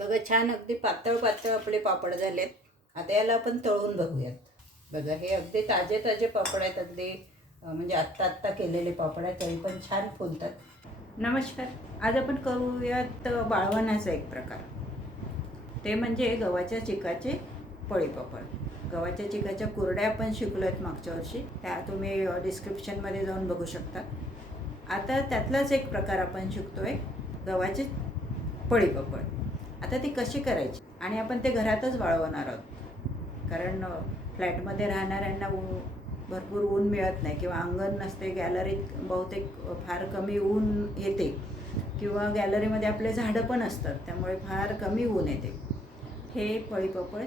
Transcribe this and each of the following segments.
बघा छान अगदी पातळ पातळ आपले पापड झालेत. आता याला आपण तळून बघूयात. बघा हे अगदी ताजे ताजे पापड आहेत. अगदी म्हणजे आत्ता आत्ता केलेले पापड आहेत. तरी पण छान फुलतात. नमस्कार. आज आपण करूयात बाळवणाचा एक प्रकार. ते म्हणजे गव्हाच्या चिकाचे पळीपापड गव्हाच्या चिकाच्या कुरड्या पण शिकलो आहेत मागच्या वर्षी. त्या तुम्ही डिस्क्रिप्शनमध्ये जाऊन बघू शकता. आता त्यातलाच एक प्रकार आपण शिकतो आहे गव्हाचे पळीपापड आता ती कशी करायची? आणि आपण ते घरातच वाळवणार आहोत. कारण फ्लॅटमध्ये राहणाऱ्यांना ऊ भरपूर ऊन मिळत नाही किंवा अंगण नसते गॅलरीत बहुतेक फार कमी ऊन येते किंवा गॅलरीमध्ये आपले झाडं पण असतात त्यामुळे फार कमी ऊन येते. हे पळीपापड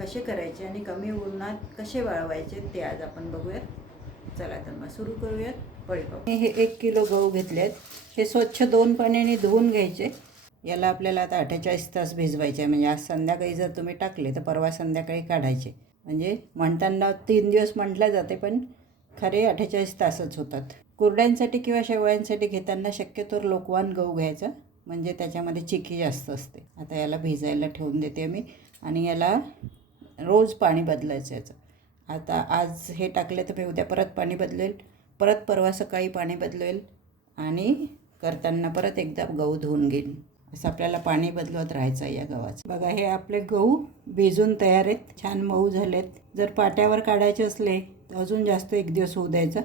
कसे करायचे आणि कमी उन्हात कसे वाळवायचे ते आज आपण बघूयात. चला तर मग सुरू करूयात पळीपापड हे एक किलो गहू घेतले आहेत हे स्वच्छ दोन पाण्याने धुवून घ्यायचे. याला आपल्याला आता अठ्ठेचाळीस तास भिजवायचे आहे. म्हणजे आज संध्याकाळी जर तुम्ही टाकले तर परवा संध्याकाळी काढायचे. म्हणजे म्हणताना तीन दिवस म्हटल्या जाते पण खरे अठ्ठेचाळीस तासच होतात. कुरड्यांसाठी किंवा शेवळ्यांसाठी घेताना शक्यतो लोकवान गहू घ्यायचा. म्हणजे त्याच्यामध्ये चिकी जास्त असते. आता याला भिजायला ठेवून देते मी आणि याला रोज पाणी बदलायचं याचं. आता आज हे टाकले तर मी उद्या परत पाणी बदलेल. परत परवा सकाळी पाणी बदलेल. आणि करताना परत एकदा गहू धुवून घेईन. असं आपल्याला पाणी बदलवत राहायचं आहे या गव्हाचं. बघा हे आपले गहू भिजून तयार आहेत. छान मऊ झालेत. जर पाट्यावर काढायचे असले तर अजून जास्त एक दिवस होऊ द्यायचा.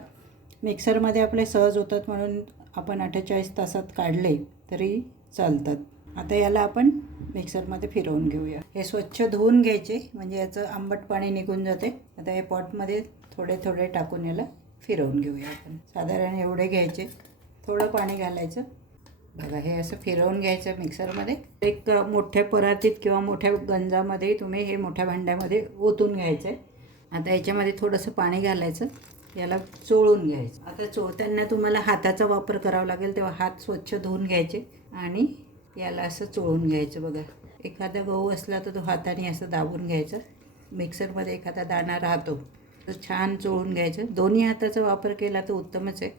मिक्सरमध्ये आपले सहज होतात म्हणून आपण अठ्ठेचाळीस तासात काढले तरी चालतात. आता याला आपण मिक्सरमध्ये फिरवून घेऊया. हे स्वच्छ धुवून घ्यायचे म्हणजे याचं आंबट पाणी निघून जाते. आता हे पॉटमध्ये थोडे थोडे टाकून याला फिरवून घेऊया आपण. साधारण एवढे घ्यायचे. थोडं पाणी घालायचं. बघा हे असं फिरवून घ्यायचं मिक्सरमध्ये. एक मोठ्या परातीत किंवा मोठ्या गंजामध्ये तुम्ही हे मोठ्या भांड्यामध्ये ओतून घ्यायचं आहे. आता याच्यामध्ये थोडंसं पाणी घालायचं. याला चोळून घ्यायचं. आता चोळताना तुम्हाला हाताचा वापर करावा लागेल तेव्हा हात स्वच्छ धुवून घ्यायचे आणि याला असं चोळून घ्यायचं बघा. एखादा गहू असला तर तो हाताने असं दाबून घ्यायचा. मिक्सरमध्ये एखादा दाणा राहतो तर छान चोळून घ्यायचं. दोन्ही हाताचा वापर केला तर उत्तमच आहे.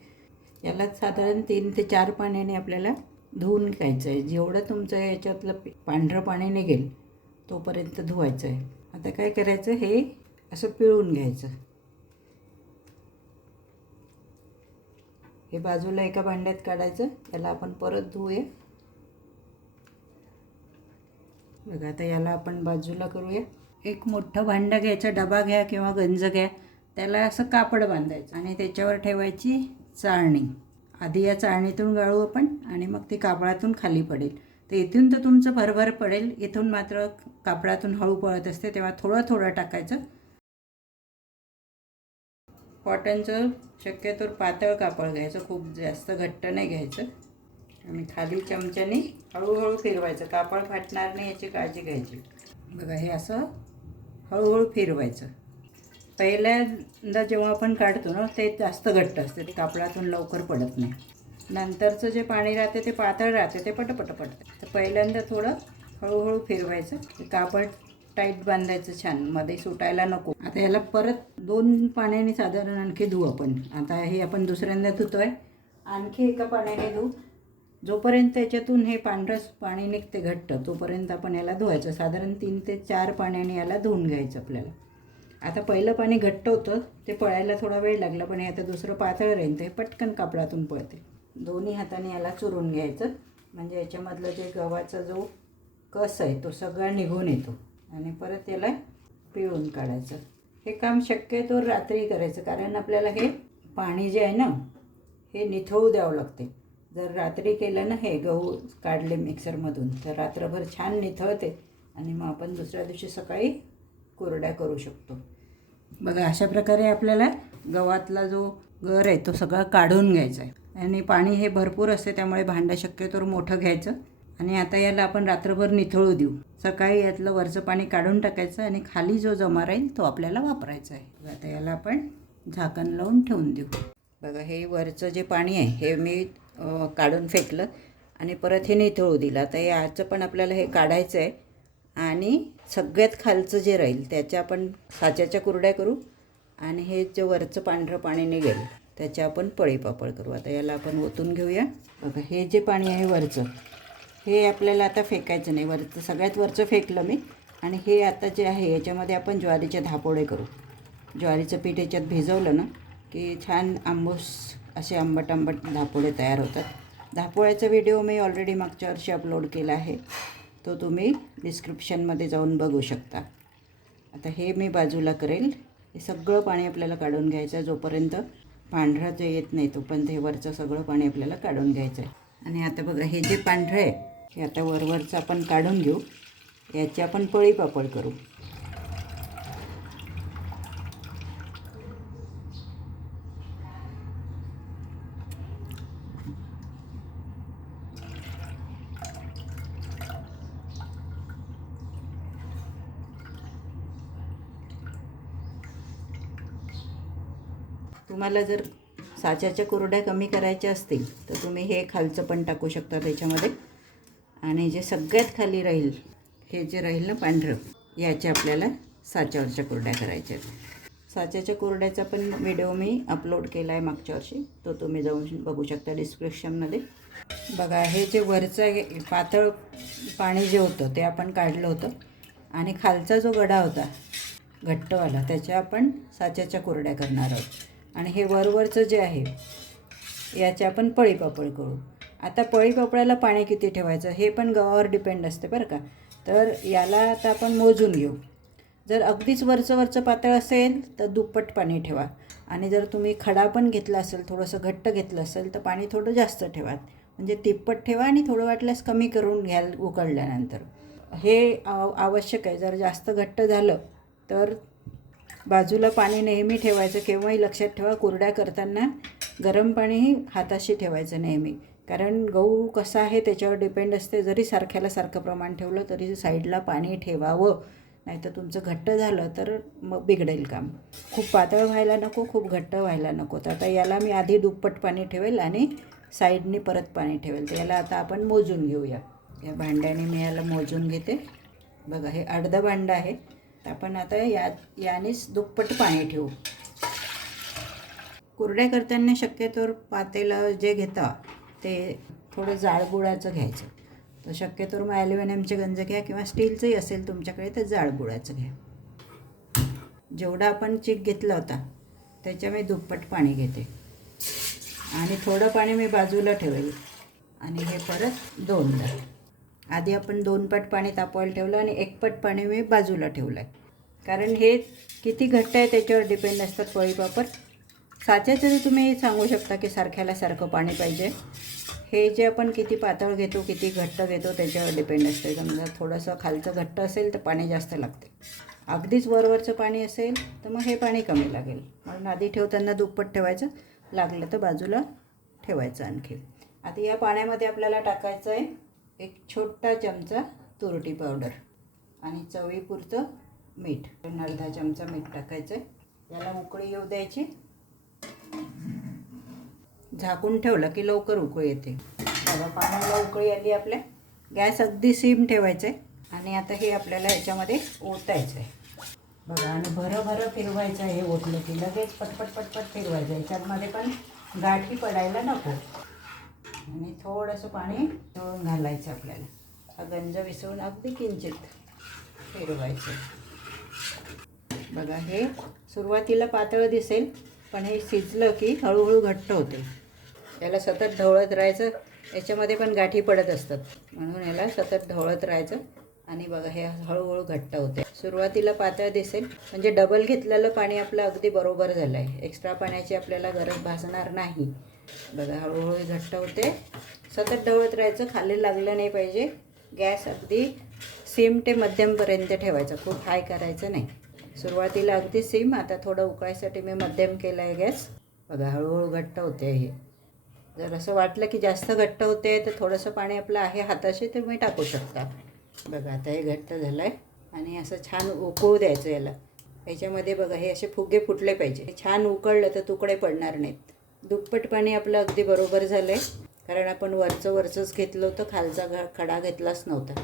याला साधारण तीन ते चार पाण्याने आपल्याला धुवून घ्यायचं आहे. जेवढं तुमचं याच्यातलं पांढरं पाणी निघेल तोपर्यंत धुवायचं आहे. आता काय करायचं? हे असं पिळून घ्यायचं. हे बाजूला एका भांड्यात काढायचं. याला आपण परत धुवूया. बघा आता याला आपण बाजूला करूया. एक मोठं भांडं घ्यायचं डबा घ्या किंवा गंज घ्या. त्याला असं कापड बांधायचं आणि त्याच्यावर ठेवायची चाळणी. आधी या चाळणीतून गाळू आपण. आणि मग ती कापडातून खाली पडेल. तर इथून तर तुमचं भरभर पडेल. इथून मात्र कापडातून हळू पळत असते. तेव्हा थोडं थोडं टाकायचं. कॉटनचं शक्यतो पातळ कापड घ्यायचं. खूप जास्त घट्ट नाही घ्यायचं. आणि खाली चमच्याने हळूहळू फिरवायचं. कापड फाटणार नाही याची काळजी घ्यायची. बघा हे असं हळूहळू फिरवायचं. पहिल्यांदा जेव्हा आपण काढतो ना ते जास्त घट्ट असते. ते कापडातून लवकर पडत नाही. नंतरचं जे पाणी राहते ते पातळ राहते ते पटपट पडते. तर पहिल्यांदा थोडं हळूहळू फिरवायचं. कापड टाईट बांधायचं छानमध्ये सुटायला नको. आता याला परत दोन पाण्याने साधारण आणखी धुवू आपण. आता हे आपण दुसऱ्यांदा धुतोय. आणखी एका पाण्याने धुवू. जोपर्यंत याच्यातून हे पांढरं पाणी निघते घट्ट तोपर्यंत आपण याला धुवायचं. साधारण तीन ते चार पाण्याने याला धुवून घ्यायचं आपल्याला. आता पहिलं पाणी घट्ट होतं ते पळायला थोडा वेळ लागला पण हे आता दुसरं पातळ राहील ते पटकन कापडातून पळते. दोन्ही हाताने याला चुरून घ्यायचं. म्हणजे याच्यामधलं जे गव्हाचा जो कस आहे तो सगळा निघून येतो. आणि परत याला पिळून काढायचं. हे काम शक्यतो रात्री करायचं. कारण आपल्याला हे पाणी जे आहे ना हे निथळू द्यावं लागते. जर रात्री केलं ना हे गहू काढले मिक्सरमधून तर रात्रभर छान निथळते आणि मग आपण दुसऱ्या दिवशी सकाळी कोरड्या करू शकतो. बघा अशा प्रकारे आपल्याला गव्हातला जो गर आहे तो सगळा काढून घ्यायचा आहे. आणि पाणी हे भरपूर असते त्यामुळे भांडं शक्यतोवर मोठं घ्यायचं. आणि आता याला आपण रात्रभर निथळू देऊ. सकाळी यातलं वरचं पाणी काढून टाकायचं आणि खाली जो जमा राहील तो आपल्याला वापरायचा आहे. आता याला आपण झाकण लावून ठेवून देऊ. बघा हे वरचं जे पाणी आहे हे मी काढून फेकलं आणि परत हे निथळू दिलं. आता याचं पण आपल्याला हे काढायचं आहे. आणि सगळ्यात खालचं जे राहील त्याच्या आपण साच्याच्या कुरड्या करू आणि हे जे वरचं पांढरं पाणी निघेल. त्याच्या आपण पळी पापड करू. आता याला आपण ओतून घेऊया. बघा हे जे पाणी आहे वरचं हे आपल्याला आता फेकायचं नाही. वरचं सगळ्यात वरचं फेकलं मी. आणि हे आता जे आहे याच्यामध्ये आपण ज्वारीचे धापोळे करू. ज्वारीचं पीठ याच्यात भिजवलं ना की छान आंबूस असे आंबट आंबट धापोळे तयार होतात. धापोळ्याचा व्हिडिओ मी ऑलरेडी मागच्या वर्षी अपलोड केला आहे. तो तुम्ही डिस्क्रिप्शनमध्ये जाऊन बघू शकता. आता हे मी बाजूला करेल. हे सगळं पाणी आपल्याला काढून घ्यायचं आहे जोपर्यंत पांढरा जे येत नाही तोपर्यंत हे वरचं सगळं पाणी आपल्याला काढून घ्यायचं आहे. आणि आता बघा हे जे पांढरं आहे हे आता वरवरचं आपण काढून घेऊ. याची आपण पळी पापड करू. तुम्हाला जर साच्याच्या कुरड्या कमी करायच्या असतील तर तुम्ही हे खालचं पण टाकू शकता त्याच्यामध्ये. आणि जे सगळ्यात खाली राहील हे जे राहील ना पांढरं याच्या आपल्याला साच्यावरच्या कुरड्या करायच्या आहेत. साच्याच्या कुरड्याचा पण व्हिडिओ मी अपलोड केला आहे मागच्या वर्षी तो तुम्ही जाऊन बघू शकता डिस्क्रिप्शनमध्ये. बघा हे जे वरचं पातळ पाणी जे होतं ते आपण काढलं होतं. आणि खालचा जो गडा होता घट्टवाला त्याच्या आपण साच्याच्या कुरड्या करणार आहोत. आणि हे वरवरचं जे आहे याच्या आपण पळीपापड करू. आता पळीपापडाला पाणी किती ठेवायचं हे पण गव्हावर डिपेंड असते बरं का. तर याला आता आपण मोजून घेऊ. जर अगदीच वरचं वरचं पातळ असेल तर दुप्पट पाणी ठेवा. आणि जर तुम्ही खडा पण घेतला असेल थोडंसं घट्ट घेतलं असेल तर पाणी थोडं जास्त ठेवा. म्हणजे तिप्पट ठेवा आणि थोडं वाटल्यास कमी करून घ्याल उकळल्यानंतर. हे आव आवश्यक आहे. जर जास्त घट्ट झालं तर बाजूला पाणी नेहमी ठेवायचं केव्हाही लक्षात ठेवा कुरड्या करताना गरम पाणीही हाताशी ठेवायचं नेहमी. कारण गहू कसा आहे त्याच्यावर डिपेंड असते. जरी सारख्याला सारखं प्रमाण ठेवलं तरी साईडला पाणी ठेवावं. नाहीतर तुमचं घट्ट झालं तर मग बिघडेल काम. खूप पातळ व्हायला नको खूप घट्ट व्हायला नको. तर आता याला मी आधी दुप्पट पाणी ठेवेल आणि साईडनी परत पाणी ठेवेल. तर याला आता आपण मोजून घेऊया. या भांड्याने मी याला मोजून घेते. बघा हे अर्धं भांडं आहे. आपण आता या यानेच दुप्पट पाणी ठेवू. कुरड्या करताना शक्यतोवर पातेलं जे घेता ते थोडं जाळगुळाचं घ्यायचं. तर शक्यतोवर मग ॲल्युमिनियमचे गंज घ्या किंवा स्टीलचंही असेल तुमच्याकडे तर जाळगुळाचं घ्या. जेवढा आपण चिक घेतला होता त्याच्या मी दुप्पट पाणी घेते. आणि थोडं पाणी मी बाजूला ठेवेल. आणि हे परत दोनदा. आधी आपण दोन पट पाणी तापवायला ठेवलं आणि एक पट पाणी मी बाजूला ठेवलं आहे कारण हे किती घट्ट आहे त्याच्यावर डिपेंड असतात पोळीपापड साच्या तरी तुम्ही सांगू शकता की सारख्याला सारखं पाणी पाहिजे. हे जे आपण किती पातळ घेतो किती घट्ट घेतो त्याच्यावर डिपेंड असते. समजा थोडंसं खालचं घट्ट असेल तर पाणी जास्त लागते. अगदीच वरवरचं पाणी असेल तर मग हे पाणी कमी लागेल. म्हणून आधी ठेवताना दुप्पट ठेवायचं. लागलं तर बाजूला ठेवायचं आणखी. आता या पाण्यामध्ये आपल्याला टाकायचं आहे एक छोटा चमचा तुरटी पावडर आणि चवीपुरतं मीठ. अर्धा चमचा मीठ टाकायचं आहे याला उकळी येऊ द्यायची. झाकून ठेवलं की लवकर उकळी येते. बघा पाण्याला उकळी आली आपल्या. गॅस अगदी सीम ठेवायचं आहे आणि आता हे आपल्याला ह्याच्यामध्ये ओतायचं आहे बघा आणि भरं भरं फिरवायचं आहे हे ओतलं की लगेच पटपट पटपट फिरवायचं. याच्यामध्ये पण गाठी पडायला नको. आणि थोडंसं पाणी तळून घालायचं आपल्याला. हा गंज विसरून अगदी किंचित फिरवायचं. बघा हे सुरुवातीला पातळ दिसेल पण हे शिजलं की हळूहळू घट्ट होते. याला सतत ढवळत राहायचं याच्यामध्ये पण गाठी पडत असतात. म्हणून याला सतत ढवळत राहायचं आणि बघा हे हळूहळू घट्ट होते. सुरुवातीला पातळ दिसेल म्हणजे डबल घेतलेलं पाणी आपलं अगदी बरोबर झालं आहे एक्स्ट्रा पाण्याची आपल्याला गरज भासणार नाही. बघा हळूहळू घट्ट होते. सतत ढवळत राहायचं खाली लागलं नाही पाहिजे. गॅस अगदी सिम ते मध्यमपर्यंत ठेवायचा. खूप हाय करायचं नाही. सुरुवातीला अगदी सिम आता थोडं उकळायसाठी मी मध्यम केलं आहे गॅस. बघा हळूहळू घट्ट होते हे. जर असं वाटलं की जास्त घट्ट होते तर थोडंसं पाणी आपलं आहे हाताशी ते मी टाकू शकता. बघा आता हे घट्ट झालं आहे आणि असं छान उकळू द्यायचं याला. याच्यामध्ये बघा हे असे फुगे फुटले पाहिजे. हे छान उकळलं तर तुकडे पडणार नाहीत. दुप्पट पाणी आपलं अगदी बरोबर झालं आहे कारण आपण वरचं वरचंच घेतलं होतं खालचा घ खडा घेतलाच नव्हता.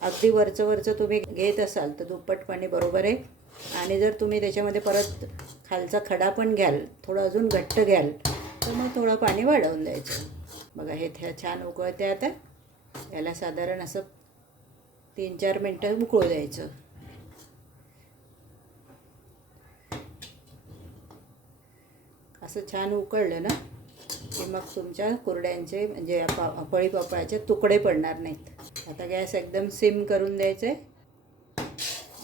अगदी वरचं वरचं तुम्ही घेत असाल तर दुप्पट पाणी बरोबर आहे. आणि जर तुम्ही त्याच्यामध्ये परत खालचा खडा पण घ्याल थोडं अजून घट्ट घ्याल तर मग थोडं पाणी वाढवून द्यायचं. बघा हे त्या छान उकळते आता. याला साधारण असं तीन चार मिनटं उकळू द्यायचं. असं छान उकळलं ना की मग तुमच्या कुरड्यांचे म्हणजे पा पळीपापळाचे तुकडे पडणार नाहीत. आता गॅस एकदम सिम करून द्यायचं. आहे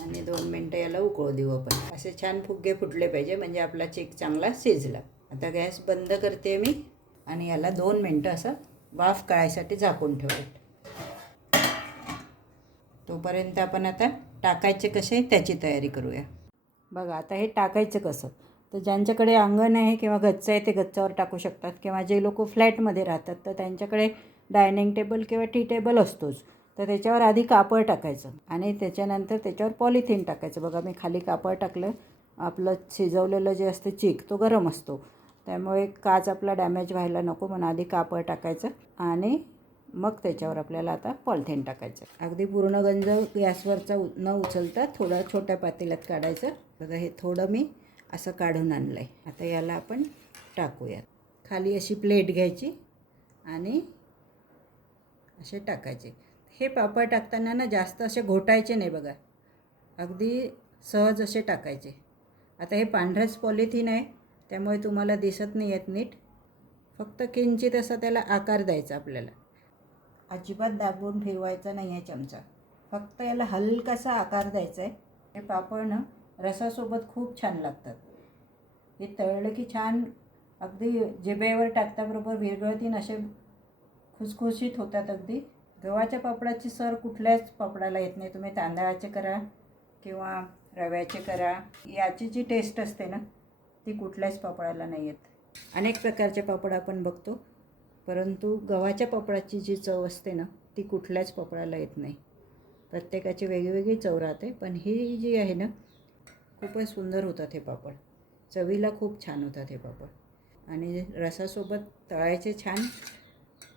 आणि दोन मिनटं याला उकळू देऊ आपण. असे छान फुगे फुटले पाहिजे म्हणजे आपला चेक चांगला शिजला. आता गॅस बंद करते मी. आणि याला दोन मिनटं असं वाफ काढायसाठी झाकून ठेवते तोपर्यंत आपण आता टाकायचे कसे त्याची तयारी करूया. बघा आता हे टाकायचं कसं? तर ज्यांच्याकडे अंगण आहे किंवा गच्च आहे ते गच्चावर टाकू शकतात किंवा जे लोक फ्लॅटमध्ये राहतात तर त्यांच्याकडे डायनिंग टेबल किंवा टी टेबल असतोच. तर त्याच्यावर आधी कापड टाकायचं आणि त्याच्यानंतर त्याच्यावर पॉलिथिन टाकायचं. बघा मी खाली कापड टाकलं. आपलं शिजवलेलं जे असतं चीक तो गरम असतो. त्यामुळे काच आपला डॅमेज व्हायला नको म्हणून आधी कापड टाकायचं आणि मग त्याच्यावर आपल्याला आता पॉलिथिन टाकायचं. अगदी पूर्ण गंज गॅसवरचा न उचलता थोडं छोट्या पातेल्यात काढायचं. बघा हे थोडं मी असं काढून आणलं आहे आता याला आपण टाकूयात. खाली अशी प्लेट घ्यायची आणि असे टाकायचे. हे पापड टाकताना ना जास्त असे घोटायचे नाही बघा. अगदी सहज असे टाकायचे. आता हे पांढरंच पॉलिथिन आहे त्यामुळे तुम्हाला दिसत नाही आहेत नीट. फक्त किंचित असा त्याला आकार द्यायचा आपल्याला. अजिबात दाबून फिरवायचा नाही आहे चमचा. फक्त याला हलकासा आकार द्यायचा आहे हे पापड ना रसासोबत खूप छान लागतात. हे तळलं की छान अगदी जिभेवर टाकताबरोबर विरघळतीन असे खुसखुशीत होतात अगदी. गव्हाच्या पापडाची सर कुठल्याच पापडाला येत नाही. तुम्ही तांदळाचे करा किंवा रव्याचे करा. याची जी टेस्ट असते ना ती कुठल्याच पापडाला नाही येत. अनेक प्रकारचे पापड आपण बघतो परंतु गव्हाच्या पापडाची जी चव असते ना ती कुठल्याच पापडाला येत नाही. प्रत्येकाची वेगवेगळी चव राहते. पण ही जी आहे ना खूपच सुंदर होतात हे पापड. चवीला खूप छान होतात हे पापड. आणि रसासोबत तळायचे छान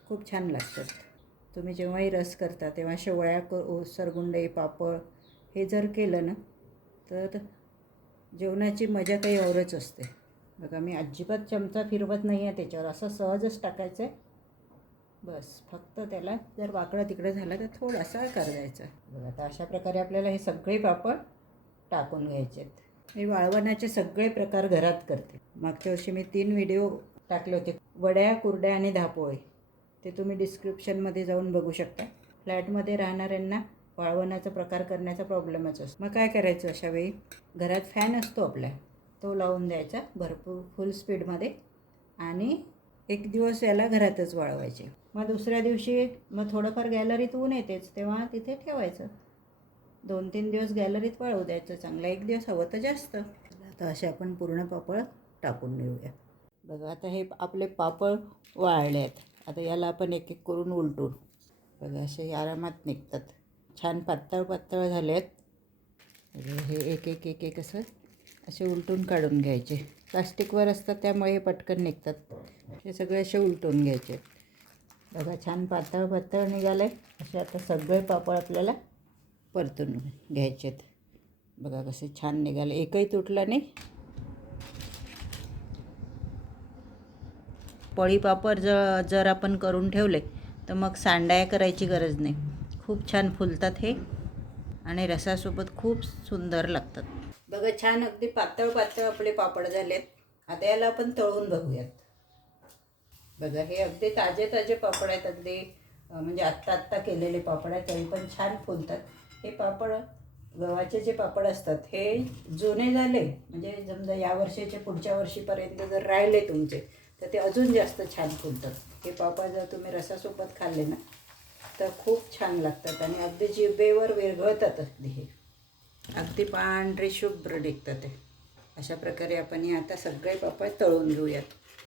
खूप छान लागतात. तुम्ही जेव्हाही रस करता तेव्हा शेवळ्या क सरगुंडे पापड हे जर केलं ना तर जेवणाची मजा काही औरच असते. बघा मी अजिबात चमचा फिरवत नाही आहे त्याच्यावर. असं सहजच टाकायचं आहे बस फक्त त्याला जर वाकडं तिकडं झालं तर थोडासा करायचा द्यायचा बघा आता अशा प्रकारे आपल्याला हे सगळे पापड टाकून घ्यायचे मी वाळवणाचे सगळे प्रकार घरात करते. मागच्या वर्षी मी तीन व्हिडिओ टाकले होते. वड्या कुरड्या आणि धापोळे. ते तुम्ही डिस्क्रिप्शनमध्ये जाऊन बघू शकता. फ्लॅटमध्ये राहणाऱ्यांना वाळवणाचा प्रकार करण्याचा प्रॉब्लेमच असतो. मग काय करायचं अशा वेळी? घरात फॅन असतो आपला. तो लावून द्यायचा भरपूर फुल स्पीडमध्ये आणि एक दिवस याला घरातच वाळवायचे. मग दुसऱ्या दिवशी मग थोडंफार गॅलरीत ऊन येतेच. तेव्हा तिथे ठेवायचं. दोन तीन दिवस गॅलरीत वाळवू द्यायचं. चांगला एक दिवस हवं तर जास्त. आता असे आपण पूर्ण पापड टाकून घेऊया बघा आता हे आपले पापड वाळले आहेत आता याला आपण एक एक करून उलटून. बघा असे आरामात निघतात. छान पातळ पातळ झाले आहेत हे एक एक एक एक असं असे उलटून काढून घ्यायचे. प्लास्टिकवर असतात त्यामुळे हे पटकन निघतात. हे सगळे असे उलटून घ्यायचे. बघा छान पातळ पातळ निघाले. असे आता सगळे पापड आपल्याला परतून घ्यायचेत. बघा कसे छान निघाले. एकही तुटला नाही. पळी पापड जर जर आपण करून ठेवले तर मग सांडाया करायची गरज नाही. खूप छान फुलतात हे आणि रसासोबत खूप सुंदर लागतात. बघा छान अगदी पातळ पातळ आपले पापड झालेत. आता याला आपण तळून बघूयात. बघा हे अगदी ताजे ताजे पापड आहेत. अगदी म्हणजे आत्ता आत्ता केलेले पापड आहेत. तरी पण छान फुलतात. हे पापड गव्हाचे जे पापड असतात हे जुने झाले. म्हणजे समजा या वर्षीचे पुढच्या वर्षीपर्यंत जर राहिले तुमचे तर ते अजून जास्त छान फुलतात. हे पापड जर तुम्ही रसासोबत खाल्ले ना तर खूप छान लागतात आणि अगदी जिभेवर विरघळतात अगदी हे. अगदी पांढरे शुभ्र निघतात ते. अशा प्रकारे आपण हे आता सगळे पापड तळून घेऊयात.